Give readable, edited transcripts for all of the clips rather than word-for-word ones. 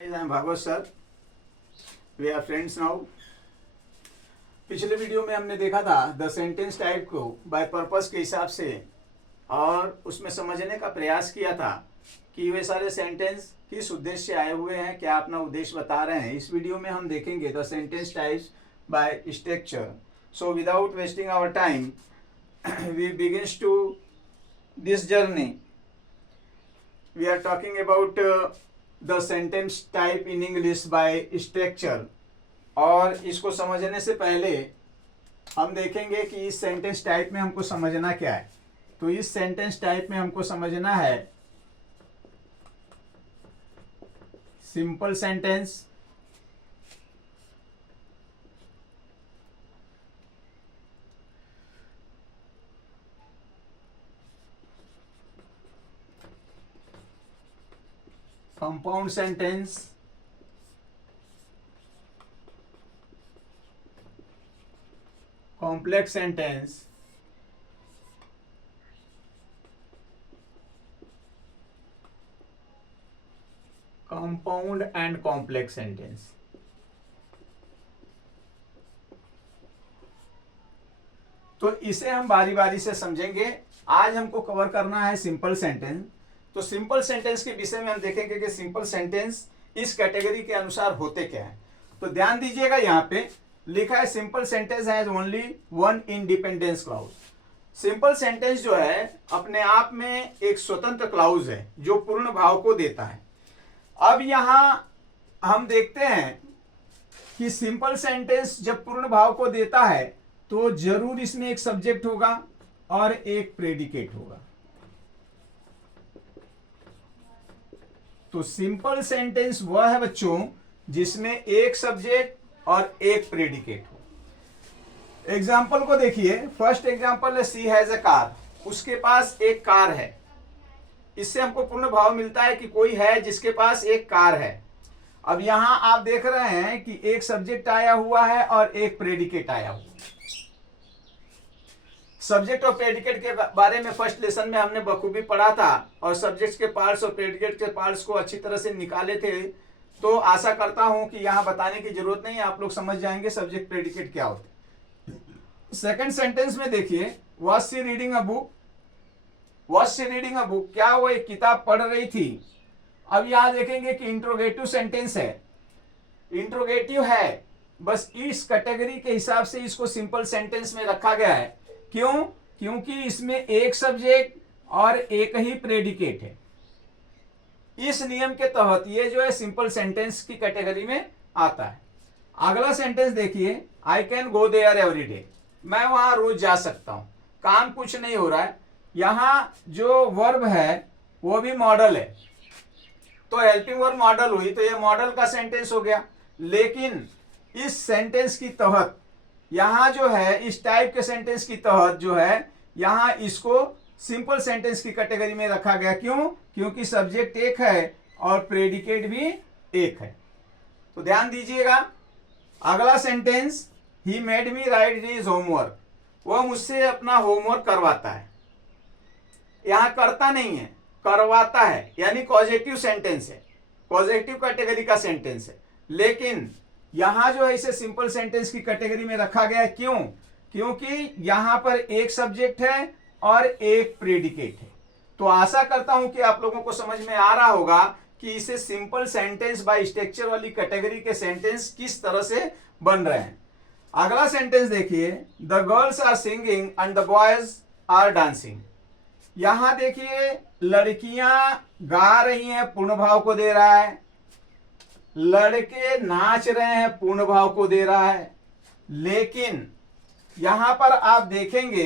I am Bhagwat sir, we are friends now. पिछले video में हमने देखा था द सेंटेंस टाइप को बाय पर्पस के हिसाब से, और उसमें समझने का प्रयास किया था कि वे सारे सेंटेंस किस उद्देश्य से आए हुए हैं, क्या अपना उद्देश्य बता रहे हैं। इस वीडियो में हम देखेंगे the sentence types by structure. So without wasting our time we begins to this journey. We are talking about the sentence type in English by structure. और इसको समझने से पहले हम देखेंगे कि इस सेंटेंस टाइप में हमको समझना क्या है। तो इस सेंटेंस टाइप में हमको समझना है simple sentence, compound sentence, complex sentence, compound and complex sentence. तो इसे हम बारी बारी से समझेंगे। आज हमको कवर करना है सिंपल सेंटेंस। तो सिंपल सेंटेंस के विषय में हम देखेंगे कि सिंपल सेंटेंस इस कैटेगरी के अनुसार होते क्या है। तो ध्यान दीजिएगा, यहाँ पे लिखा है simple sentence has only one independence clause. Simple sentence जो है अपने आप में एक स्वतंत्र क्लाउज है जो पूर्ण भाव को देता है। अब यहां हम देखते हैं कि सिंपल सेंटेंस जब पूर्ण भाव को देता है तो जरूर इसमें एक सब्जेक्ट होगा और एक प्रेडिकेट होगा। तो सिंपल सेंटेंस वह है बच्चों जिसमें एक सब्जेक्ट और एक प्रेडिकेट हो। एग्जाम्पल को देखिए। फर्स्ट एग्जाम्पल है सी हैज अ कार। उसके पास एक कार है। इससे हमको पूर्ण भाव मिलता है कि कोई है जिसके पास एक कार है। अब यहां आप देख रहे हैं कि एक सब्जेक्ट आया हुआ है और एक प्रेडिकेट आया हुआ है। सब्जेक्ट और प्रेडिकेट के बारे में फर्स्ट लेसन में हमने बखूबी पढ़ा था और सब्जेक्ट के पार्ट्स और प्रेडिकेट के पार्ट्स को अच्छी तरह से निकाले थे। तो आशा करता हूं कि यहां बताने की जरूरत नहीं है, आप लोग समझ जाएंगे सब्जेक्ट प्रेडिकेट क्या होते हैं। सेकंड सेंटेंस में देखिए, was she reading a book. Was she reading a book, क्या वो एक किताब पढ़ रही थी। अब यहां देखेंगे कि इंट्रोगेटिव सेंटेंस है, इंट्रोगेटिव है, बस इस कैटेगरी के हिसाब से इसको सिंपल सेंटेंस में रखा गया है। क्यों? क्योंकि इसमें एक सब्जेक्ट और एक ही प्रेडिकेट है। इस नियम के तहत ये जो है सिंपल सेंटेंस की कैटेगरी में आता है। अगला सेंटेंस देखिए, I can go there every day. मैं वहां रोज जा सकता हूं। काम कुछ नहीं हो रहा है। यहां जो वर्ब है वो भी मॉडल है, तो हेल्पिंग वर्ब मॉडल हुई तो ये मॉडल का सेंटेंस हो गया। लेकिन इस सेंटेंस की तहत यहां जो है इस टाइप के सेंटेंस की तहत जो है यहां इसको सिंपल सेंटेंस की कैटेगरी में रखा गया। क्यों? क्योंकि सब्जेक्ट एक है और प्रेडिकेट भी एक है। तो ध्यान दीजिएगा। अगला sentence, he made me right his homework. वह मुझसे अपना होमवर्क करवाता है। यहां करता नहीं है, करवाता है, यानी पॉजिटिव सेंटेंस है, पॉजिटिव कैटेगरी का सेंटेंस है। लेकिन यहां जो है इसे सिंपल सेंटेंस की कैटेगरी में रखा गया है। क्यों? क्योंकि यहां पर एक सब्जेक्ट है और एक प्रेडिकेट है। तो आशा करता हूं कि आप लोगों को समझ में आ रहा होगा कि इसे सिंपल सेंटेंस बाय स्ट्रक्चर वाली कैटेगरी के सेंटेंस किस तरह से बन रहे हैं। अगला सेंटेंस देखिए, the girls are singing and the boys are dancing. यहां देखिए लड़कियां गा रही हैं, पूर्ण भाव को दे रहा है। लड़के नाच रहे हैं, पूर्ण भाव को दे रहा है। लेकिन यहां पर आप देखेंगे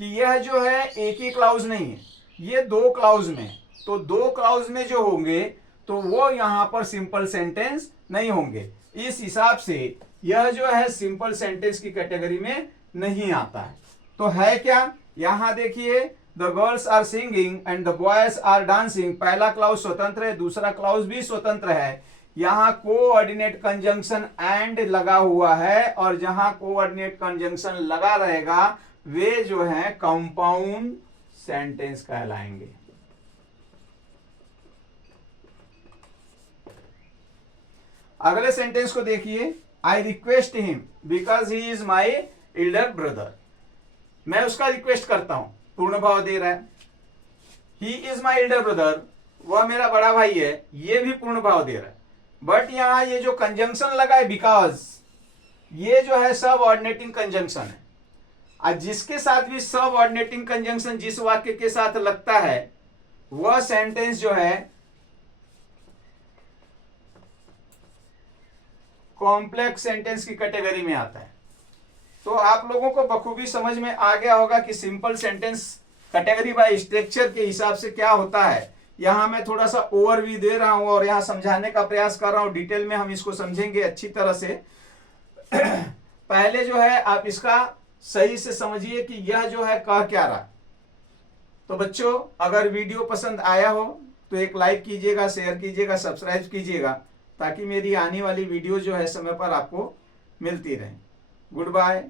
कि यह जो है एक ही क्लाउज नहीं है, ये दो क्लाउज में। तो दो क्लाउज में जो होंगे तो वो यहां पर सिंपल सेंटेंस नहीं होंगे। इस हिसाब से यह जो है सिंपल सेंटेंस की कैटेगरी में नहीं आता है। तो है क्या? यहां देखिए, the girls are singing and the boys are dancing. पहला क्लाउज स्वतंत्र है, दूसरा क्लाउज भी स्वतंत्र है। यहां कोऑर्डिनेट कंजंक्शन एंड लगा हुआ है, और जहां कोऑर्डिनेट कंजंक्शन लगा रहेगा वे जो है कंपाउंड सेंटेंस कहलाएंगे। अगले सेंटेंस को देखिए, I request him because he is my elder brother. मैं उसका रिक्वेस्ट करता हूं, पूर्ण भाव दे रहा है। He is my elder brother, वह मेरा बड़ा भाई है, ये भी पूर्ण भाव दे रहा है। बट यहां ये जो कंजंक्शन लगा है बिकॉज, ये जो है सब ऑर्डिनेटिंग कंजंक्शन है। और जिसके साथ भी सब ऑर्डिनेटिंग कंजंक्शन जिस वाक्य के साथ लगता है वह सेंटेंस जो है कॉम्प्लेक्स सेंटेंस की कैटेगरी में आता है। तो आप लोगों को बखूबी समझ में आ गया होगा कि simple sentence category by structure के हिसाब से क्या होता है। यहां मैं थोड़ा सा ओवरव्यू दे रहा हूं और यहां समझाने का प्रयास कर रहा हूं, डिटेल में हम इसको समझेंगे अच्छी तरह से। पहले जो है आप इसका सही से समझिए कि यह जो है कह क्या रहा। तो बच्चों, अगर वीडियो पसंद आया हो तो एक लाइक कीजिएगा, शेयर कीजिएगा, सब्सक्राइब कीजिएगा, ताकि मेरी आने वाली वीडियो जो है समय पर आपको मिलती रहे। Good bye.